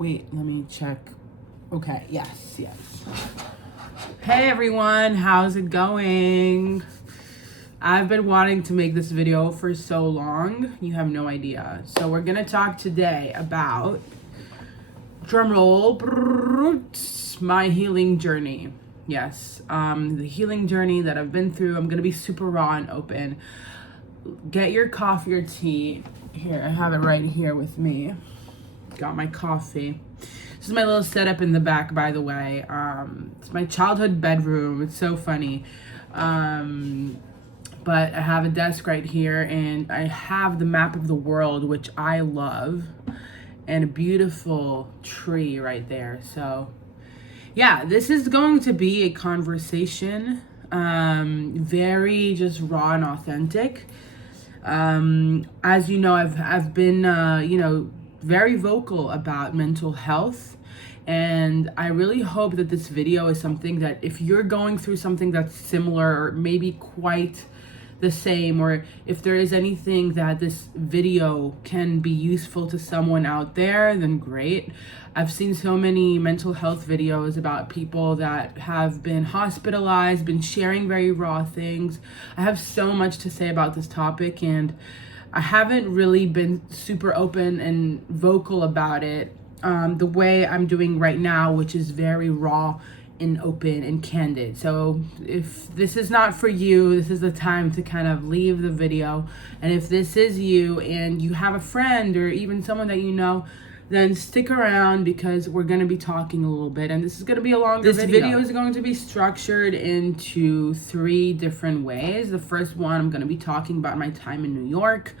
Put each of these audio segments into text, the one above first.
Wait, let me check. Okay, yes. Hey everyone, how's it going? I've been wanting to make this video for so long, you have no idea. So we're gonna talk today about, drumroll, my healing journey. Yes, the healing journey that I've been through. I'm gonna be super raw and open. Get your coffee or tea. Here, I have it right here with me. Got my coffee. This is my little setup in the back, by the way. It's my childhood bedroom. It's so funny. But I have a desk right here, and I have the map of the world, which I love, and a beautiful tree right there. So yeah, this is going to be a conversation, very just raw and authentic. As you know, I've been very vocal about mental health, and I really hope that this video is something that if you're going through something that's similar or maybe quite the same, or if there is anything that this video can be useful to someone out there, then great. I've seen so many mental health videos about people that have been hospitalized, been sharing very raw things. I have so much to say about this topic, and I haven't really been super open and vocal about it the way I'm doing right now, which is very raw and open and candid. So if this is not for you, this is the time to kind of leave the video. And if this is you and you have a friend or even someone that you know, then stick around because we're going to be talking a little bit, and this is going to be a longer video. This video is going to be structured into 3 different ways. The first one, I'm going to be talking about my time in New York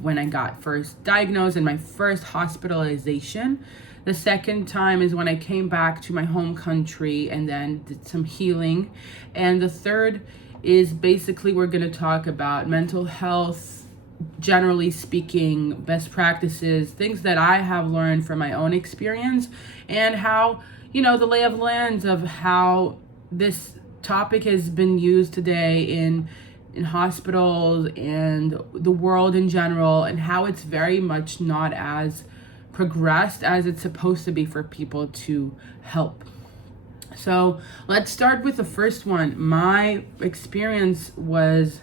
when I got first diagnosed and my first hospitalization. The second time is when I came back to my home country and then did some healing. And the third is basically we're going to talk about mental health, generally speaking, best practices, things that I have learned from my own experience, and how, the lay of the land of how this topic has been used today in hospitals and the world in general, and how it's very much not as progressed as it's supposed to be for people to help. So let's start with the first one. My experience was,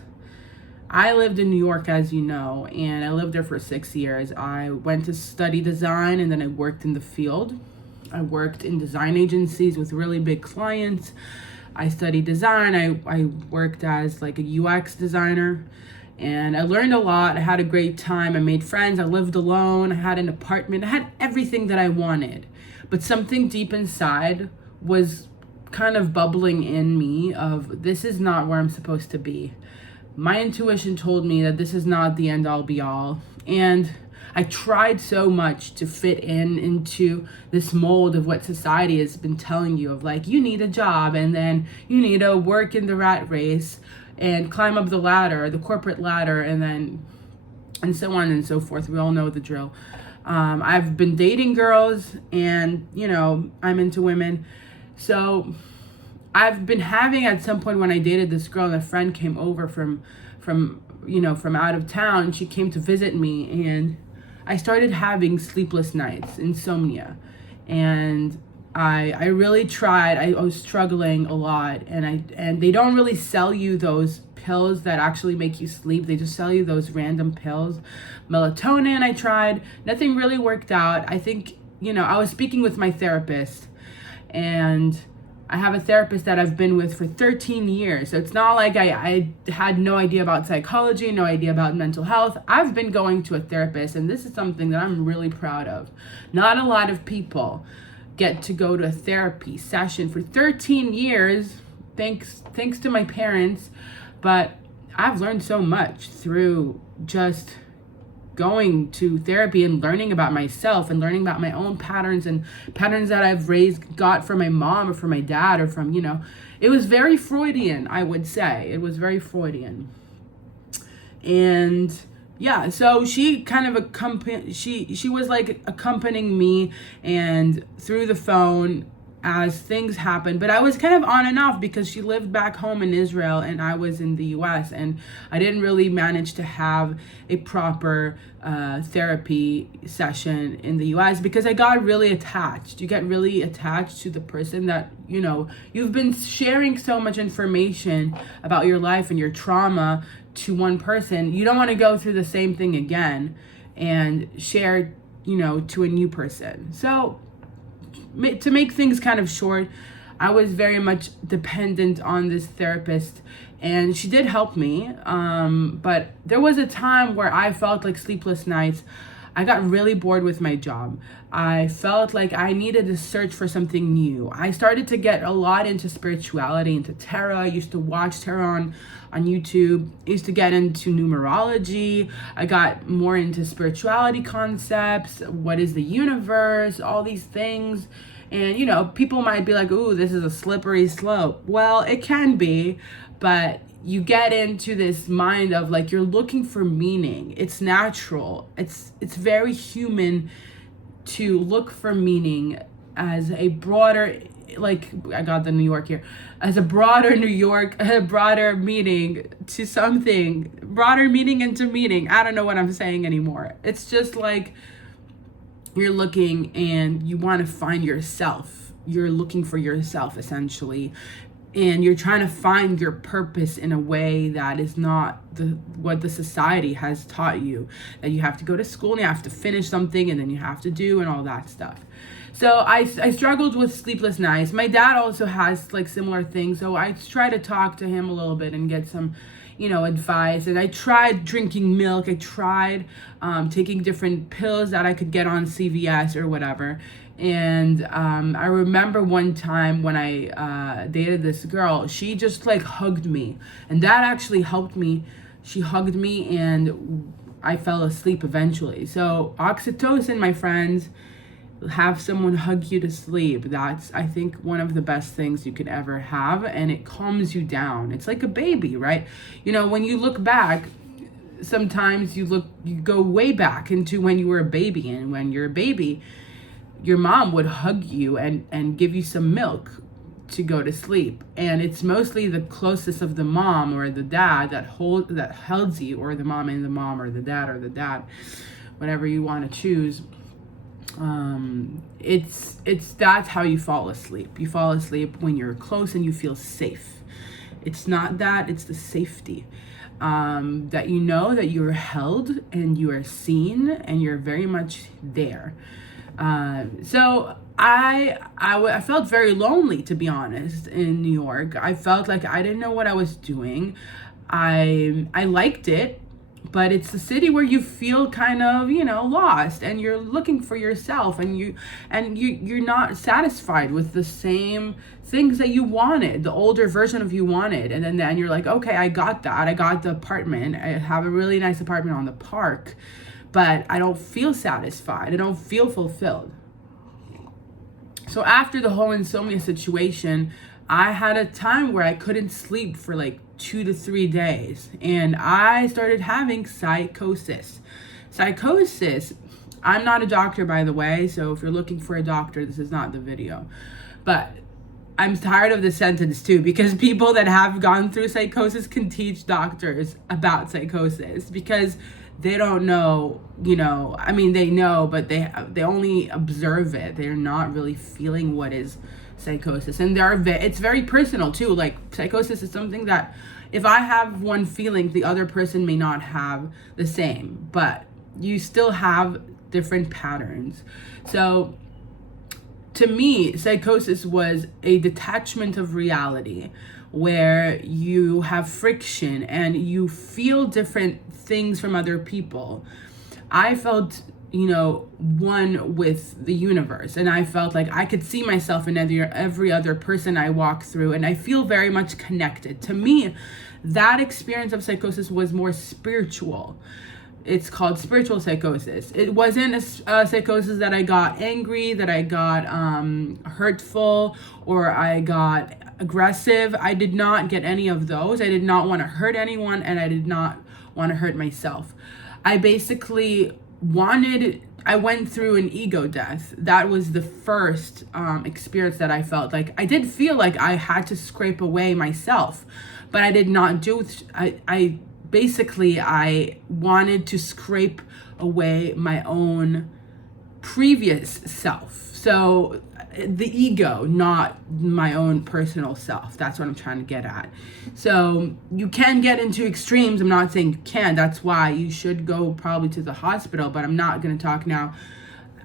I lived in New York, as you know, and I lived there for 6 years. I went to study design, and then I worked in the field. I worked in design agencies with really big clients. I studied design. I worked as like a UX designer, and I learned a lot. I had a great time. I made friends. I lived alone. I had an apartment. I had everything that I wanted. But something deep inside was kind of bubbling in me of, this is not where I'm supposed to be. My intuition told me that this is not the end all be all. And I tried so much to fit into this mold of what society has been telling you of, like, you need a job, and then you need to work in the rat race and climb up the ladder, the corporate ladder, and so on and so forth. We all know the drill. I've been dating girls, and I'm into women. So I've been having, at some point when I dated this girl, and a friend came over from out of town. She came to visit me, and I started having sleepless nights, insomnia, and I really tried. I was struggling a lot, and they don't really sell you those pills that actually make you sleep. They just sell you those random pills. Melatonin, I tried. Nothing really worked out. I think, I was speaking with my therapist, and I have a therapist that I've been with for 13 years. So it's not like I had no idea about psychology, no idea about mental health. I've been going to a therapist, and this is something that I'm really proud of. Not a lot of people get to go to a therapy session for 13 years, thanks to my parents. But I've learned so much through just going to therapy and learning about myself and learning about my own patterns and patterns that I've got from my mom or from my dad or from, it was very Freudian, I would say. It was very Freudian. And yeah, so she kind of she was like accompanying me, and through the phone, as things happened. But I was kind of on and off because she lived back home in Israel and I was in the US, and I didn't really manage to have a proper therapy session in the US because I got really attached. You get really attached to the person that, you know, you've been sharing so much information about your life and your trauma to one person. You don't want to go through the same thing again and share, you know, to a new person. So to make things kind of short, I was very much dependent on this therapist, and she did help me. But there was a time where I felt like sleepless nights. I got really bored with my job. I felt like I needed to search for something new. I started to get a lot into spirituality, into tarot. I used to watch tarot on YouTube. I used to get into numerology. I got more into spirituality concepts. What is the universe? All these things. And, you know, people might be like, ooh, this is a slippery slope. Well, it can be, but you get into this mind of like, you're looking for meaning. It's natural. It's very human to look for meaning as a broader, like, I got the New York here, as a broader New York, a broader meaning to something, broader meaning into meaning. I don't know what I'm saying anymore. It's just like you're looking and you want to find yourself. You're looking for yourself essentially. And you're trying to find your purpose in a way that is not what the society has taught you, that you have to go to school and you have to finish something and then you have to do and all that stuff. So I struggled with sleepless nights. My dad also has like similar things. So I try to talk to him a little bit and get some, you know, advice. And I tried drinking milk. I tried taking different pills that I could get on CVS or whatever. And I remember one time when I dated this girl, she just like hugged me, and that actually helped me. She hugged me and I fell asleep eventually. So oxytocin, my friends, have someone hug you to sleep. That's, I think, one of the best things you could ever have, and it calms you down. It's like a baby, right? You know, when you look back, sometimes you go way back into when you were a baby, and when you're a baby, your mom would hug you and give you some milk to go to sleep. And it's mostly the closest of the mom or the dad that holds you, or the mom and the mom, or the dad, whatever you want to choose. That's how you fall asleep. You fall asleep when you're close and you feel safe. It's not that, it's the safety. That you know that you're held and you are seen and you're very much there. So I felt very lonely, to be honest, in New York. I felt like I didn't know what I was doing. I liked it, but it's the city where you feel kind of, you know, lost, and you're looking for yourself, and you're not satisfied with the same things that you wanted, the older version of you wanted. And then you're like, okay, I got that. I got the apartment. I have a really nice apartment on the park, but I don't feel satisfied. I don't feel fulfilled. So after the whole insomnia situation, I had a time where I couldn't sleep for like 2 to 3 days, and I started having psychosis. Psychosis, I'm not a doctor, by the way, so if you're looking for a doctor, this is not the video. But I'm tired of this sentence too, because people that have gone through psychosis can teach doctors about psychosis, because they don't know, you know, I mean, they know, but they only observe it. They're not really feeling what is psychosis. And it's very personal too. Like, psychosis is something that if I have one feeling, the other person may not have the same, but you still have different patterns. So to me, psychosis was a detachment of reality, where you have friction and you feel different things from other people. I felt, you know, one with the universe, and I felt like I could see myself in every other person I walk through, and I feel very much connected. To me, that experience of psychosis was more spiritual. It's called spiritual psychosis. It wasn't a psychosis that I got angry, that I got hurtful, or I got aggressive. I did not get any of those. I did not want to hurt anyone, and I did not want to hurt myself. I basically wanted I went through an ego death. That was the first experience that I felt. Like, I did feel like I had to scrape away myself, but I did not do it. I basically, I wanted to scrape away my own previous self. So the ego, not my own personal self. That's what I'm trying to get at. So you can get into extremes. I'm not saying you can. That's why you should go probably to the hospital, but I'm not going to talk now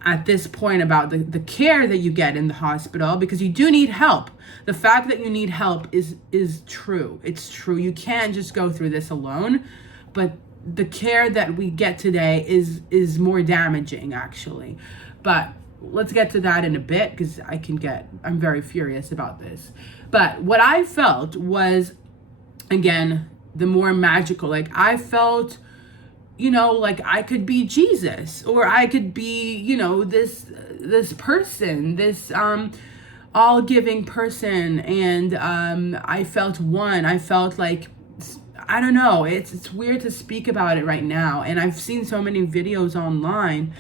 at this point about the care that you get in the hospital, because you do need help. The fact that you need help is true. It's true. You can't just go through this alone, but the care that we get today is more damaging, actually. But let's get to that in a bit, because I'm very furious about this. But what I felt was, again, the more magical. Like, I felt, like I could be Jesus, or I could be, this person, this all giving person. And I felt one. I felt like, I don't know, it's weird to speak about it right now. And I've seen so many videos online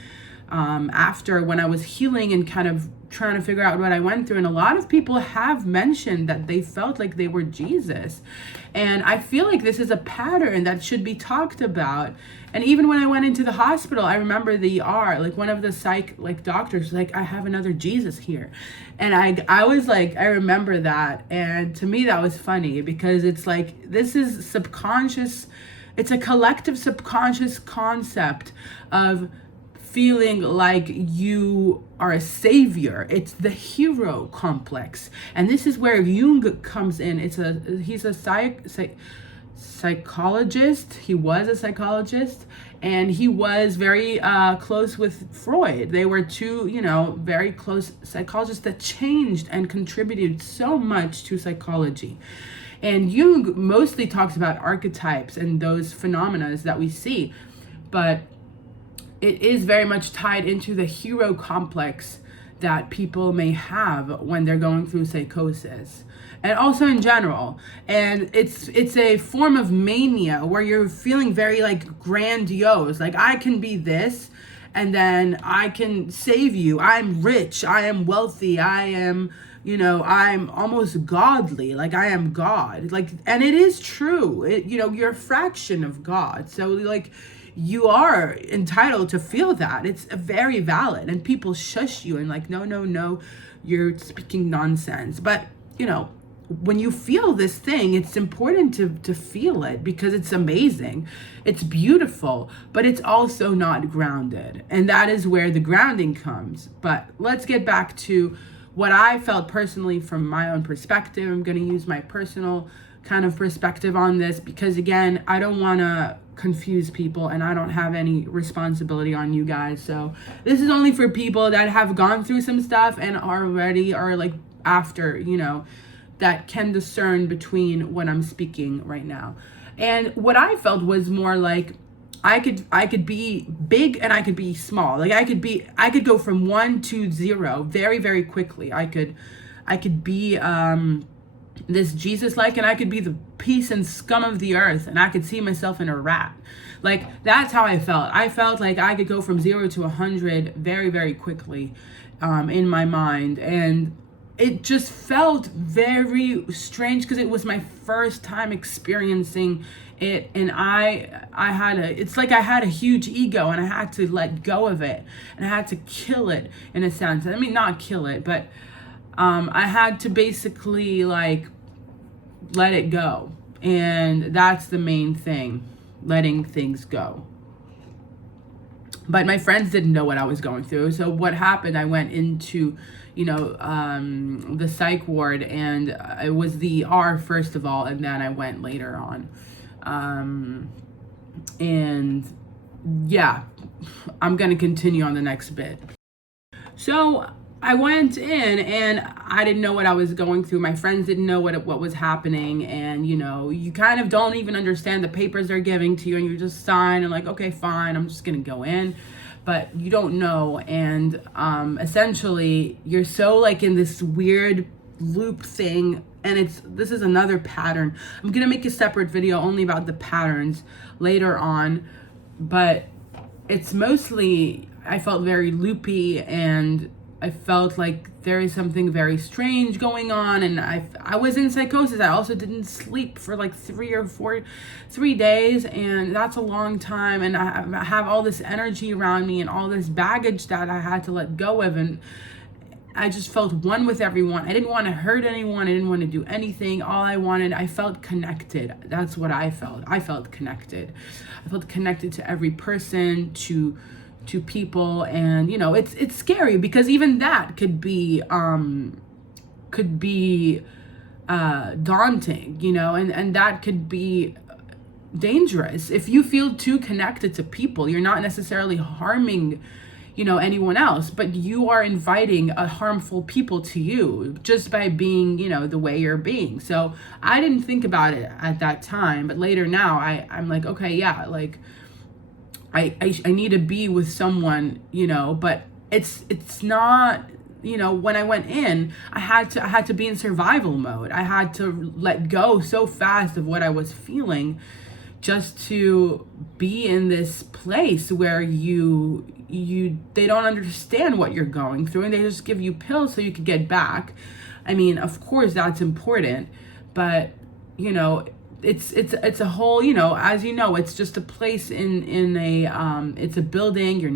after, when I was healing and kind of trying to figure out what I went through. And a lot of people have mentioned that they felt like they were Jesus. And I feel like this is a pattern that should be talked about. And even when I went into the hospital, I remember the ER, like one of the psych doctors, like, I have another Jesus here. And I was like, I remember that. And to me, that was funny, because it's like, this is subconscious. It's a collective subconscious concept of feeling like you are a savior. It's the hero complex. And this is where Jung comes in. He's a psychologist. He was a psychologist, and he was very close with Freud. They were two, very close psychologists that changed and contributed so much to psychology. And Jung mostly talks about archetypes and those phenomena that we see, but it is very much tied into the hero complex that people may have when they're going through psychosis, and also in general. And it's a form of mania where you're feeling very like grandiose, like, I can be this, and then I can save you. I'm rich, I am wealthy, I am, I'm almost godly, like I am God. Like, and it is true. You're a fraction of God. So like, you are entitled to feel that. It's very valid. And people shush you and like, no, you're speaking nonsense. But, when you feel this thing, it's important to feel it, because it's amazing. It's beautiful, but it's also not grounded. And that is where the grounding comes. But let's get back to what I felt personally from my own perspective. I'm going to use my personal kind of perspective on this, because again, I don't want to confuse people, and I don't have any responsibility on you guys. So this is only for people that have gone through some stuff and already are like after, that can discern between what I'm speaking right now. And what I felt was more like, I could be big and I could be small. Like, I could go from 1 to 0 very, very quickly. I could be this Jesus-like, and I could be the peace and scum of the earth, and I could see myself in a rat. Like, that's how I felt. I felt like I could go from 0 to 100 very, very quickly in my mind. And it just felt very strange, because it was my first time experiencing it. And it's like I had a huge ego, and I had to let go of it, and I had to kill it in a sense. I mean, not kill it, but I had to basically like let it go. And that's the main thing, letting things go. But my friends didn't know what I was going through. So what happened, I went into, the psych ward, and it was the ER first of all, and then I went later on. And yeah, I'm going to continue on the next bit. So I went in, and I didn't know what I was going through. My friends didn't know what was happening. And, you kind of don't even understand the papers they're giving to you, and you just sign and like, okay, fine, I'm just going to go in. But you don't know. And essentially, you're so like in this weird loop thing. And this is another pattern. I'm going to make a separate video only about the patterns later on. But it's mostly, I felt very loopy, and I felt like there is something very strange going on, and I was in psychosis. I also didn't sleep for like 3 days, and that's a long time, and I have all this energy around me and all this baggage that I had to let go of, and I just felt one with everyone. I didn't want to hurt anyone. I didn't want to do anything. I felt connected. That's what I felt. I felt connected. I felt connected to every person, to people, and it's scary because even that could be daunting, and that could be dangerous. If you feel too connected to people, you're not necessarily harming anyone else, but you are inviting a harmful people to you just by being the way you're being. So I didn't think about it at that time, but later now I'm like, okay, yeah, like I need to be with someone, but it's not, when I went in, I had to be in survival mode. I had to let go so fast of what I was feeling just to be in this place where they don't understand what you're going through, and they just give you pills so you can get back. I mean, of course that's important, but it's a whole, as it's just a place in a it's a building. You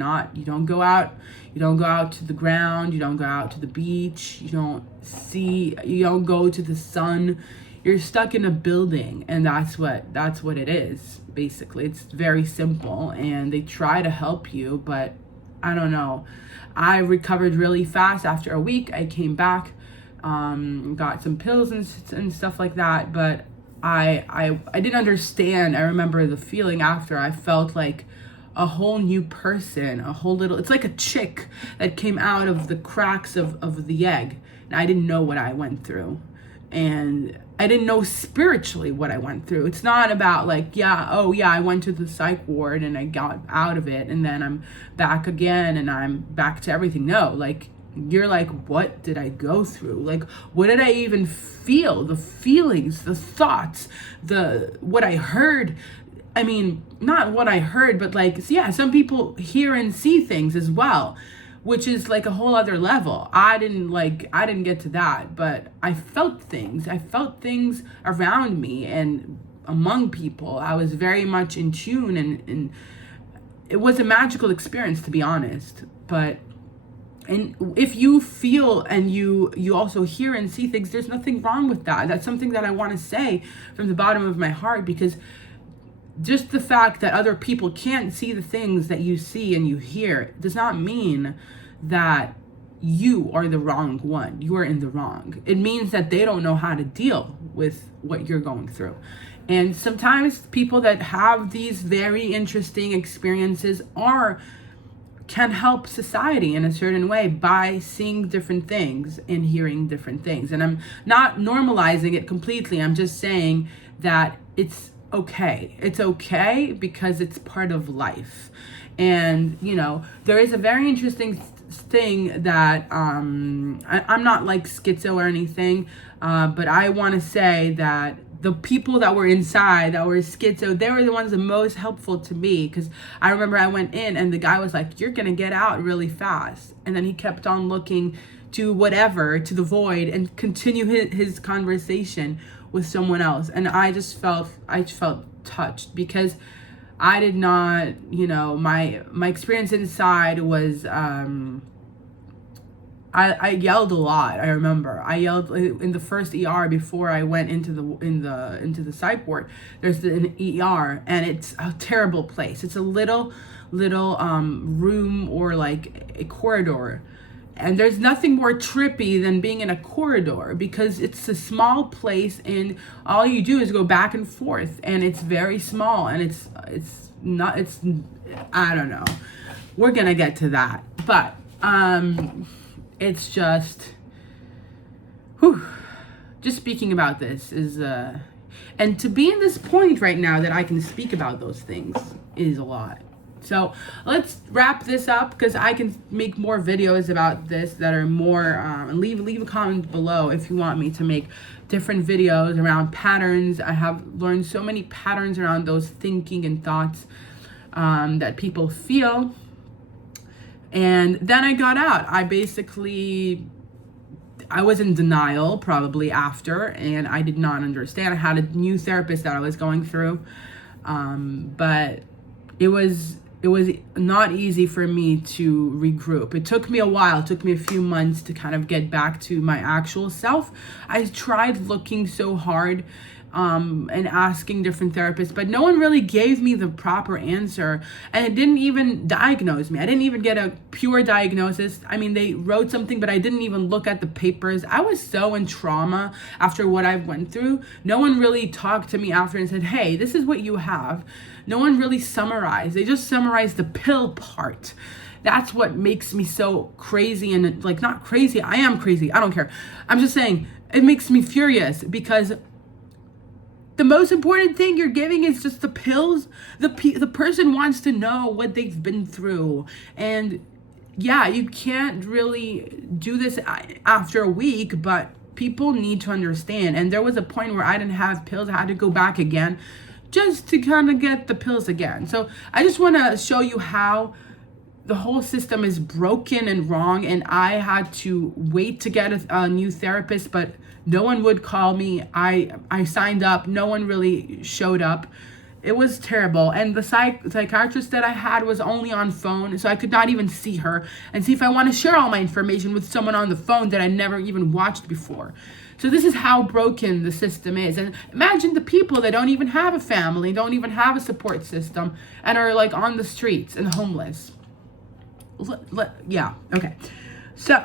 don't go out to the ground, you don't go out to the beach, you don't go to the sun. You're stuck in a building, and that's what it is, basically. It's very simple, and they try to help you, but I don't know. I recovered really fast after a week. I came back, got some pills and stuff like that, but I didn't understand. I remember the feeling after. I felt like a whole new person, it's like a chick that came out of the cracks of the egg, and I didn't know what I went through. And I didn't know spiritually what I went through. It's not about like, I went to the psych ward and I got out of it and then I'm back again and I'm back to everything. No, like, you're like, what did I go through? Like, what did I even feel? The feelings, the thoughts, what I heard. I mean, not what I heard, but like, yeah, some people hear and see things as well, which is like a whole other level. I didn't get to that, but I felt things. I felt things around me and among people. I was very much in tune, and it was a magical experience, to be honest. And if you feel and you also hear and see things, there's nothing wrong with that. That's something that I want to say from the bottom of my heart, because just the fact that other people can't see the things that you see and you hear does not mean that you are the wrong one. You are in the wrong. It means that they don't know how to deal with what you're going through. And sometimes people that have these very interesting experiences can help society in a certain way by seeing different things and hearing different things. And I'm not normalizing it completely. I'm just saying that it's okay. It's okay because it's part of life. And, there is a very interesting thing that I'm not like schizo or anything, but I want to say that the people that were inside that were schizo, they were the ones the most helpful to me, because I remember I went in and the guy was like, you're gonna get out really fast, and then he kept on looking to the void, and continue his conversation with someone else. And I felt touched, because I did not, my experience inside was I yelled a lot. I remember I yelled in the first ER before I went into the psych ward. There's an ER, and it's a terrible place. It's a little room, or like a corridor, and there's nothing more trippy than being in a corridor, because it's a small place and all you do is go back and forth, and it's very small, and it's I don't know. We're gonna get to that, but it's just speaking about this is and to be in this point right now that I can speak about those things is a lot. So let's wrap this up, because I can make more videos about this that are more, leave a comment below if you want me to make different videos around patterns. I have learned so many patterns around those thinking and thoughts that people feel. And then I got out. I was in denial probably after, and I did not understand. I had a new therapist that I was going through, but it was not easy for me to regroup. It took me a while. It took me a few months to kind of get back to my actual self. I tried looking so hard and asking different therapists, but no one really gave me the proper answer, and it didn't even diagnose me. I didn't even get a pure diagnosis. I mean, they wrote something, but I didn't even look at the papers. I was so in trauma after what I went through. No one really talked to me after and said, hey, this is what you have. No one really summarized. They just summarized the pill part. That's what makes me so crazy, and like, not crazy. I am crazy. I don't care. I'm just saying it makes me furious, because the most important thing you're giving is just the pills. The person wants to know what they've been through. And yeah, you can't really do this after a week, but people need to understand. And there was a point where I didn't have pills. I had to go back again just to kind of get the pills again. So I just want to show you how the whole system is broken and wrong, and I had to wait to get a new therapist, but no one would call me. I signed up, no one really showed up. It was terrible, and the psychiatrist that I had was only on phone, so I could not even see her and see if I want to share all my information with someone on the phone that I never even watched before. So this is how broken the system is. And imagine the people that don't even have a family, don't even have a support system, and are like on the streets and homeless. Yeah, okay. So